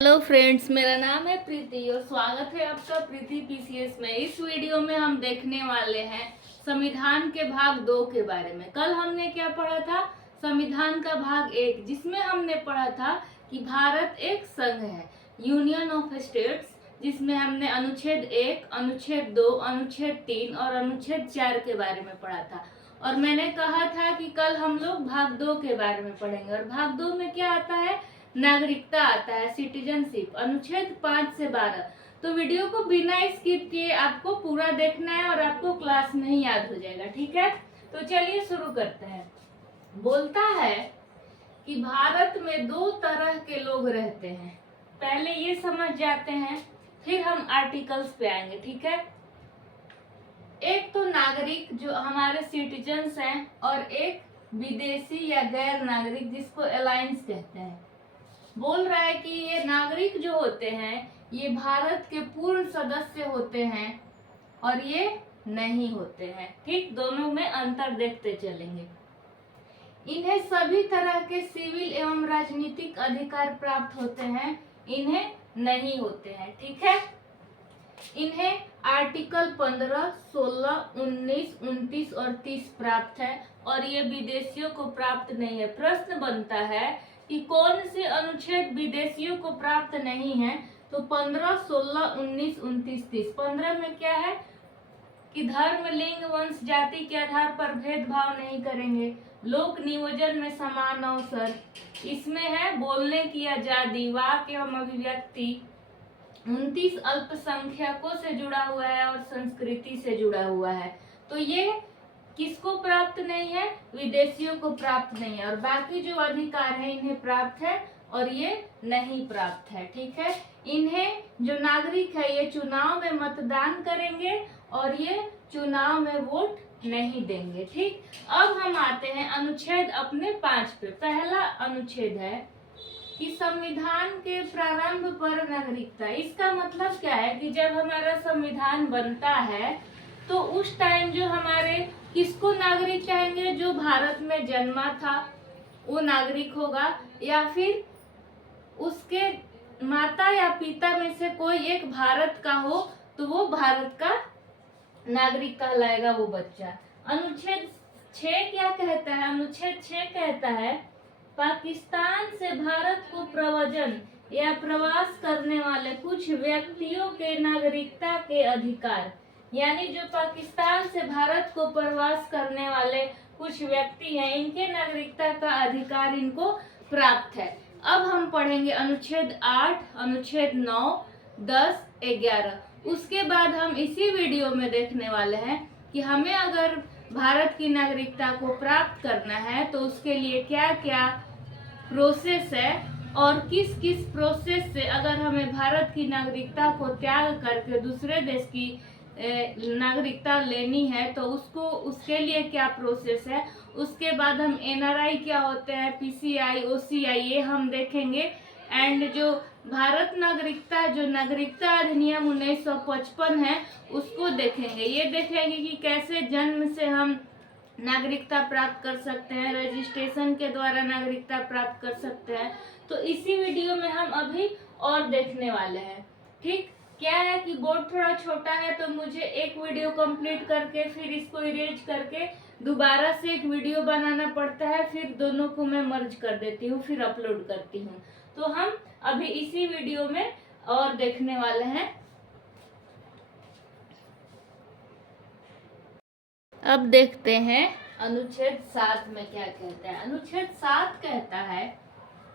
Hello friends, मेरा नाम है प्रीति और स्वागत है आपका प्रीति पीसीएस में। इस वीडियो में हम देखने वाले हैं संविधान के भाग 2 के बारे में। कल हमने क्या पढ़ा था? संविधान का भाग 1, जिसमें हमने पढ़ा था कि भारत एक संघ है, यूनियन ऑफ स्टेट्स, जिसमें हमने अनुच्छेद 1, अनुच्छेद 2, अनुच्छेद 3 और अनुच्छेद 4 के बारे में पढ़ा था। और मैंने कहा था कि कल हम लोग भाग 2 के बारे में पढ़ेंगे। और भाग 2 में क्या आता है? नागरिकता आता है, सिटीजनशिप, अनुच्छेद 5 से 12। तो वीडियो को बिना स्किप किए आपको पूरा देखना है और आपको क्लास में ही याद हो जाएगा, ठीक है? तो चलिए शुरू करते हैं। बोलता है कि भारत में 2 तरह के लोग रहते हैं। पहले ये समझ जाते हैं, फिर हम आर्टिकल्स पे आएंगे, ठीक है? एक तो नागरिक जो हमारे सिटीजन्स हैं, और एक विदेशी या गैर नागरिक जिसको अलायंस कहते हैं। बोल रहा है कि ये नागरिक जो होते हैं ये भारत के पूर्ण सदस्य होते हैं और ये नहीं होते हैं, ठीक? दोनों में अंतर देखते चलेंगे। इन्हें सभी तरह के सिविल एवं राजनीतिक अधिकार प्राप्त होते हैं, इन्हें नहीं होते हैं, ठीक है? इन्हें आर्टिकल 15, 16, 19, 29 और 30 प्राप्त है और ये विदेशियों को प्राप्त नहीं है। प्रश्न बनता है कि कौन से अनुच्छेद विदेशियों को प्राप्त नहीं है? तो 15, 16, 19, 29, 30। 15 में क्या है कि धर्म, लिंग, वंश, जाति के आधार पर भेदभाव नहीं करेंगे, लोक नियोजन में समान अवसर, इसमें है बोलने की आजादी, वाक एवं अभिव्यक्ति। 29 अल्पसंख्यकों से जुड़ा हुआ है और संस्कृति से जुड़ा हुआ है। तो ये किसको प्राप्त नहीं है? विदेशियों को प्राप्त नहीं है। और बाकी जो अधिकार है इन्हें प्राप्त है और ये नहीं प्राप्त है, ठीक है? इन्हें जो नागरिक है ये चुनाव में मतदान करेंगे और ये चुनाव में वोट नहीं देंगे, ठीक? अब हम आते हैं अनुच्छेद अपने 5 पे। पहला अनुच्छेद है कि संविधान के प्रारंभ पर नागरिकता। इसका मतलब क्या है कि जब हमारा संविधान बनता है तो उस टाइम जो हमारे किसको नागरिक कहेंगे? जो भारत में जन्मा था वो नागरिक होगा, या फिर उसके माता या पिता में से कोई एक भारत का हो तो वो भारत का नागरिक कहलाएगा वो बच्चा। अनुच्छेद 6 क्या कहता है? अनुच्छेद 6 कहता है पाकिस्तान से भारत को प्रव्रजन या प्रवास करने वाले कुछ व्यक्तियों के नागरिकता के अधिकार, यानी जो पाकिस्तान से भारत को प्रवास करने वाले कुछ व्यक्ति हैं इनके नागरिकता का अधिकार इनको प्राप्त है। अब हम पढ़ेंगे अनुच्छेद 8, अनुच्छेद 9, 10, 11। उसके बाद हम इसी वीडियो में देखने वाले हैं कि हमें अगर भारत की नागरिकता को प्राप्त करना है तो उसके लिए क्या क्या प्रोसेस है और किस किस प्रोसेस से अगर हमें भारत की नागरिकता को त्याग करके दूसरे देश की नागरिकता लेनी है तो उसके लिए क्या प्रोसेस है। उसके बाद हम एनआरआई क्या होते हैं, पीसीआई, ओसीआई, ये हम देखेंगे। एंड जो भारत नागरिकता, जो नागरिकता अधिनियम 1955 है उसको देखेंगे। ये देखेंगे कि कैसे जन्म से हम नागरिकता प्राप्त कर सकते हैं, रजिस्ट्रेशन के द्वारा नागरिकता प्राप्त कर सकते हैं। तो इसी वीडियो में हम अभी और देखने वाले हैं, ठीक? क्या है कि बोर्ड थोड़ा छोटा है तो मुझे एक वीडियो कंप्लीट करके फिर इसको इरेज करके दोबारा से एक वीडियो बनाना पड़ता है, फिर दोनों को मैं मर्ज कर देती हूँ, फिर अपलोड करती हूँ। तो हम अभी इसी वीडियो में और देखने वाले हैं। अब देखते हैं अनुच्छेद 7 में क्या कहता है। अनुच्छेद 7 कहता है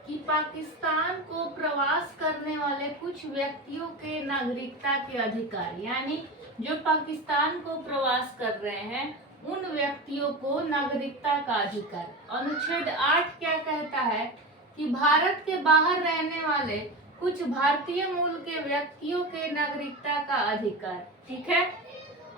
कि पाकिस्तान को प्रवास करने वाले कुछ व्यक्तियों के नागरिकता के अधिकार, यानी जो पाकिस्तान को प्रवास कर रहे हैं उन व्यक्तियों को नागरिकता का अधिकार। अनुच्छेद 8 क्या कहता है कि भारत के बाहर रहने वाले कुछ भारतीय मूल के व्यक्तियों के नागरिकता का अधिकार, ठीक है?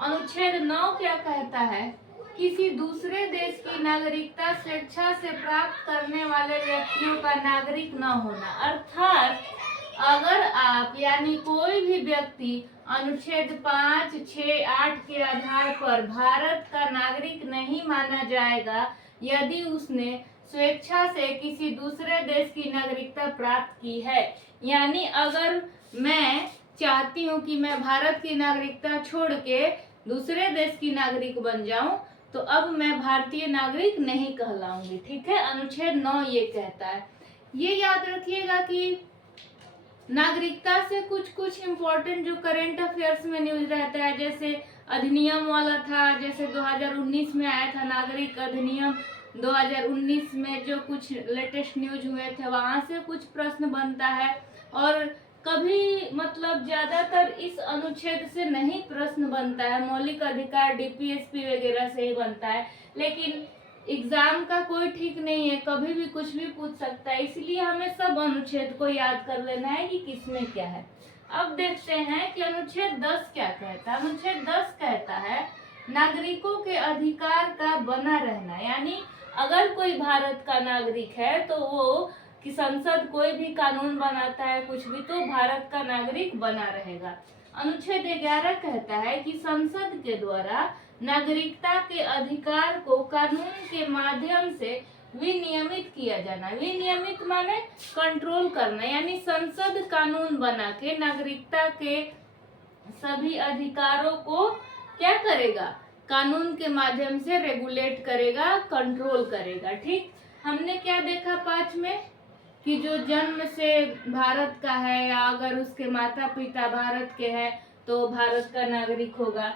अनुच्छेद 9 क्या कहता है? किसी दूसरे देश की नागरिकता स्वेच्छा से प्राप्त करने वाले व्यक्तियों का नागरिक न होना। अर्थात अगर आप यानी कोई भी व्यक्ति अनुच्छेद 5, 6, 8 के आधार पर भारत का नागरिक नहीं माना जाएगा यदि उसने स्वेच्छा से किसी दूसरे देश की नागरिकता प्राप्त की है। यानी अगर मैं चाहती हूँ कि मैं भारत की नागरिकता छोड़ के दूसरे देश की नागरिक बन जाऊं, तो अब मैं भारतीय नागरिक नहीं कहलाऊंगी। ठीक है, अनुच्छेद 9 ये कहता है। ये याद रखिएगा कि नागरिकता से कुछ कुछ इम्पोर्टेंट जो करेंट अफेयर्स में न्यूज रहता है, जैसे अधिनियम वाला था, जैसे 2019 में आया था नागरिक अधिनियम 2019 में, जो कुछ लेटेस्ट न्यूज हुए थे वहां से कुछ प्रश्न बनता है। और कभी मतलब ज्यादातर इस अनुच्छेद से नहीं प्रश्न बनता है, मौलिक अधिकार डीपीएसपी वगैरह से ही बनता है, लेकिन एग्जाम का कोई ठीक नहीं है, कभी भी कुछ भी पूछ सकता है, इसलिए हमें सब अनुच्छेद को याद कर लेना है कि किसमें क्या है। अब देखते हैं कि अनुच्छेद 10 क्या कहता है। अनुच्छेद 10 कहता है नागरिकों के अधिकार का बना रहना। यानी अगर कोई भारत का नागरिक है तो वो कि संसद कोई भी कानून बनाता है कुछ भी, तो भारत का नागरिक बना रहेगा। अनुच्छेद 11 कहता है कि संसद के द्वारा नागरिकता के अधिकार को कानून के माध्यम से विनियमित किया जाना। विनियमित माने कंट्रोल करना, यानी संसद कानून बना के नागरिकता के सभी अधिकारों को क्या करेगा, कानून के माध्यम से रेगुलेट करेगा, कंट्रोल करेगा। ठीक, हमने क्या देखा 5 में कि जो जन्म से भारत का है या अगर उसके माता पिता भारत के हैं तो भारत का नागरिक होगा।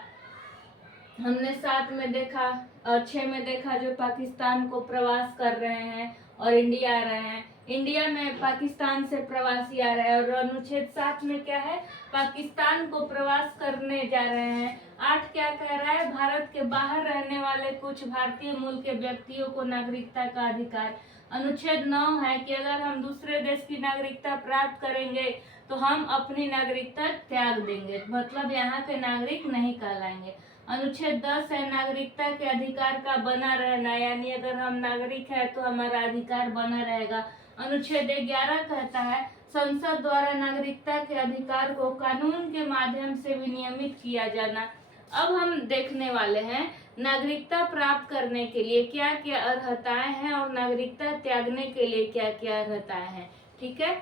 हमने 7 में देखा और 6 में देखा जो पाकिस्तान को प्रवास कर रहे हैं और इंडिया आ रहे हैं, इंडिया में पाकिस्तान से प्रवासी आ रहे हैं। और अनुच्छेद 7 में क्या है, पाकिस्तान को प्रवास करने जा रहे हैं। 8 क्या कह रहा है, भारत के बाहर रहने वाले कुछ भारतीय मूल के व्यक्तियों को नागरिकता का अधिकार। अनुच्छेद 9 है कि अगर हम दूसरे देश की नागरिकता प्राप्त करेंगे तो हम अपनी नागरिकता त्याग देंगे, मतलब यहाँ के नागरिक नहीं कहलाएंगे। अनुच्छेद 10 है नागरिकता के अधिकार का बना रहना, यानी अगर हम नागरिक है तो हमारा अधिकार बना रहेगा। अनुच्छेद 11 कहता है संसद द्वारा नागरिकता के अधिकार को कानून के माध्यम से विनियमित किया जाना। अब हम देखने वाले हैं नागरिकता प्राप्त करने के लिए क्या क्या अर्हताएं हैं और नागरिकता त्यागने के लिए क्या क्या अर्हताएं हैं। ठीक है,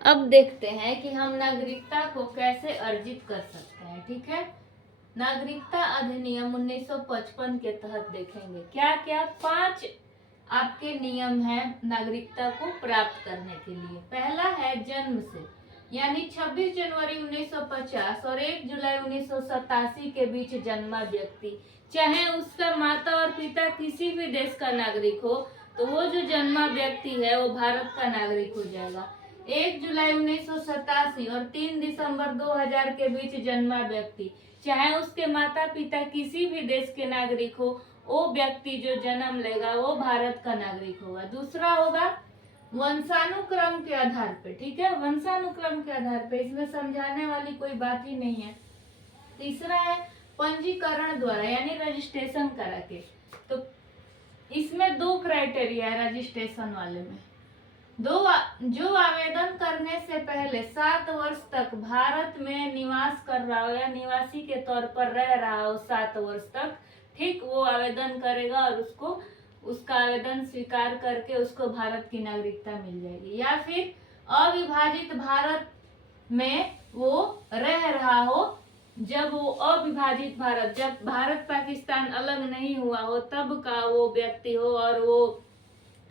अब देखते हैं कि हम नागरिकता को कैसे अर्जित कर सकते हैं। ठीक है, नागरिकता अधिनियम 1955 के तहत देखेंगे क्या क्या 5 आपके नियम हैं नागरिकता को प्राप्त करने के लिए। पहला है जन्म से, यानी 26 जनवरी 1950 और 1 जुलाई 1987 के बीच जन्मा व्यक्ति, चाहे उसका माता और पिता किसी भी देश का नागरिक हो, तो वो जो जन्मा व्यक्ति है वो भारत का नागरिक हो जाएगा। 1 जुलाई 1987 और 3 दिसंबर 2000 के बीच जन्मा व्यक्ति, चाहे उसके माता पिता किसी भी देश के नागरिक हो, वो व्यक्ति जो जन्म लेगा वो भारत का नागरिक होगा। दूसरा होगा वंशानुक्रम के आधार पे। ठीक है, वंशानुक्रम के आधार पे, इसमें समझाने वाली कोई बात ही नहीं है। तीसरा है पंजीकरण द्वारा, यानी रजिस्ट्रेशन करा के। तो इसमें 2 क्राइटेरिया है रजिस्ट्रेशन वाले में। जो आवेदन करने से पहले 7 वर्ष तक भारत में निवास कर रहा हो या निवासी के तौर पर रह रहा हो 7 वर्ष तक, ठीक, वो आवेदन करेगा और उसका आवेदन स्वीकार करके उसको भारत की नागरिकता मिल जाएगी। या फिर अविभाजित भारत में वो रह रहा हो, जब वो अविभाजित भारत, जब भारत पाकिस्तान अलग नहीं हुआ हो तब का वो व्यक्ति हो और वो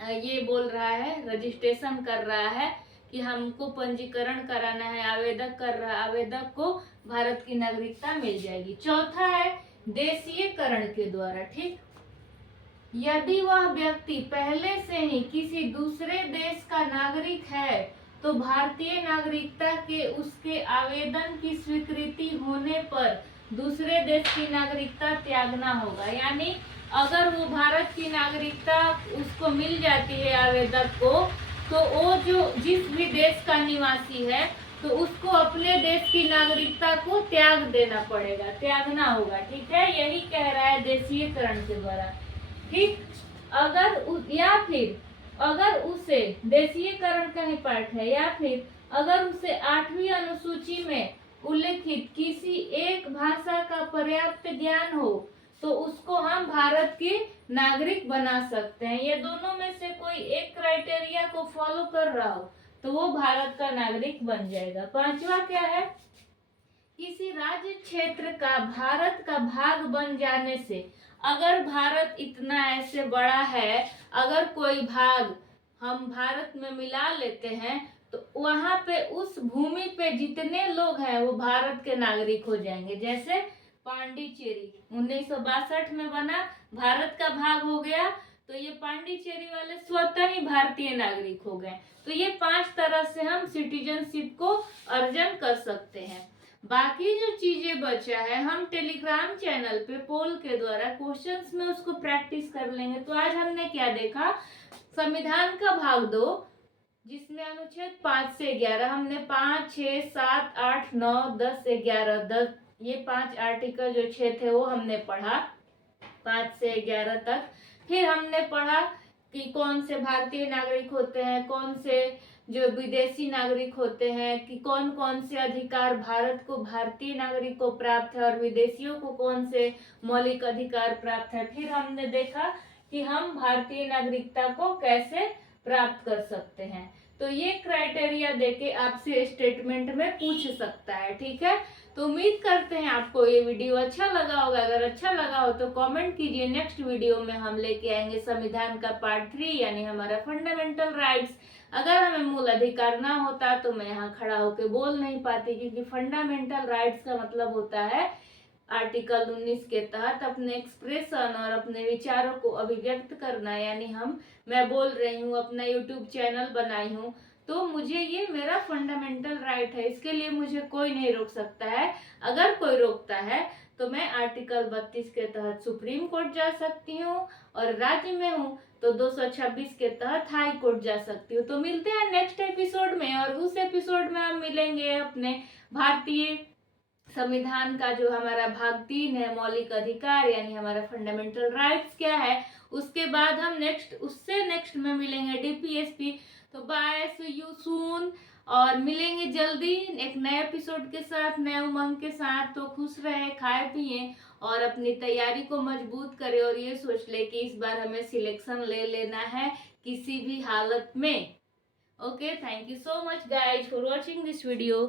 ये बोल रहा है, रजिस्ट्रेशन कर रहा है कि हमको पंजीकरण कराना है, आवेदक को भारत की नागरिकता मिल जाएगी। चौथा है देशीयकरण के द्वारा। ठीक, यदि वह व्यक्ति पहले से ही किसी दूसरे देश का नागरिक है तो भारतीय नागरिकता के उसके आवेदन की स्वीकृति होने पर दूसरे देश की नागरिकता त्यागना होगा। यानी अगर वो भारत की नागरिकता उसको मिल जाती है आवेदक को, तो वो जो जिस भी देश का निवासी है तो उसको अपने देश की नागरिकता को त्याग देना पड़ेगा, त्यागना होगा। ठीक है, यही कह रहा है देशीयकरण के द्वारा। ठीक, अगर उसे देशीयकरण का ही पार्ट है, या फिर अगर उसे 8वीं अनुसूची में उल्लेखित किसी एक भाषा का पर्याप्त ज्ञान हो तो उसको हम भारत की नागरिक बना सकते हैं। ये दोनों में से कोई एक क्राइटेरिया को फॉलो कर रहा हो तो वो भारत का नागरिक बन जाएगा। पांचवा क्या है, किसी राज्य क्षेत्र का भारत का भाग बन जाने से, अगर भारत इतना ऐसे बड़ा है, अगर कोई भाग हम भारत में मिला लेते हैं तो वहां पे उस भूमि पे जितने लोग हैं वो भारत के नागरिक हो जाएंगे। जैसे पांडिचेरी 1962 में बना, भारत का भाग हो गया, तो ये पांडिचेरी वाले स्वतः ही भारतीय नागरिक हो गए। तो ये 5 तरह से हम सिटीजनशिप को अर्जन कर सकते हैं। बाकी जो चीजें बचा है हम टेलीग्राम चैनल पे पोल के द्वारा क्वेश्चंस में उसको प्रैक्टिस कर लेंगे। तो आज हमने क्या देखा, संविधान का भाग 2 जिसमें अनुच्छेद 5 से 11, हमने 5, 6, 7, 8, 9, 10, 11, 10 ये 5 आर्टिकल जो 6 थे वो हमने पढ़ा 5 से 11 तक। फिर हमने पढ़ा कि कौन से भारतीय नागरिक होते हैं, कौन से जो विदेशी नागरिक होते हैं, कि कौन कौन से अधिकार भारत को भारतीय नागरिक को प्राप्त है और विदेशियों को कौन से मौलिक अधिकार प्राप्त है। फिर हमने देखा कि हम भारतीय नागरिकता को कैसे प्राप्त कर सकते हैं। तो ये क्राइटेरिया देके आपसे स्टेटमेंट में पूछ सकता है, ठीक है। तो उम्मीद करते हैं आपको ये वीडियो अच्छा लगा होगा। अगर अच्छा लगा हो तो कमेंट कीजिए। नेक्स्ट वीडियो में हम लेके आएंगे संविधान का पार्ट 3 यानी हमारा फंडामेंटल राइट्स। अगर हमें मूल अधिकार ना होता तो मैं यहाँ खड़ा होकर बोल नहीं पाती, क्योंकि फंडामेंटल राइट्स का मतलब होता है आर्टिकल 19 के तहत अपने एक्सप्रेशन और अपने विचारों को अभिव्यक्त करना। यानी मैं बोल रही हूँ, अपना यूट्यूब चैनल बनाई हूँ, तो मुझे ये मेरा फंडामेंटल राइट है, इसके लिए मुझे कोई नहीं रोक सकता है। अगर कोई रोकता है तो मैं आर्टिकल 32 के तहत सुप्रीम कोर्ट जा सकती हूँ, और राज्य में हूँ तो 226 के तहत हाई कोर्ट जा सकती हूँ। तो मिलते हैं नेक्स्ट एपिसोड में, और उस एपिसोड में हम मिलेंगे अपने भारतीय संविधान का जो हमारा भाग 3 है मौलिक अधिकार यानी हमारा फंडामेंटल राइट्स क्या है। उसके बाद हम उससे नेक्स्ट में मिलेंगे डीपीएसपी। तो बाय, सी यू सून, और मिलेंगे जल्दी एक नए एपिसोड के साथ, नए उमंग के साथ। तो खुश रहे, खाए पिए और अपनी तैयारी को मजबूत करें, और ये सोच ले कि इस बार हमें सिलेक्शन ले लेना है किसी भी हालत में। Okay, thank you so much guys for watching this video.